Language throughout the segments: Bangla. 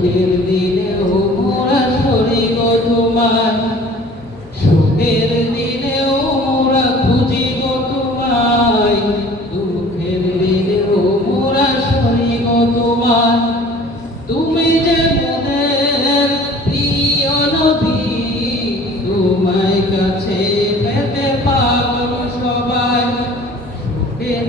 দুঃখের দিনেও মোরা সরি গো তোমায় সুখের দিনেও মোরা খুঁজি গো তোমায়। দুঃখের দিনেও মোরা সরি গো তোমায় তুমি যে মোদের প্রিয় নবী, তোমায় কাছে পেতে পাগল সবাই। সুখের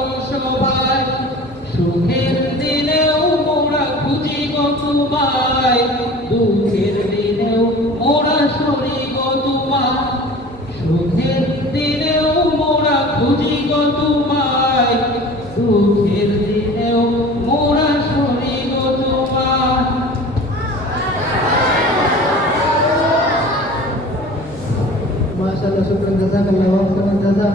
দিনেও মোরা খুঁজি গো তোমায় দুঃখের দিনেও মোরা সরি গো তোমায়। মাশাআল্লাহ, শুকরান জাযাকাল্লাহু খাইরান জাযা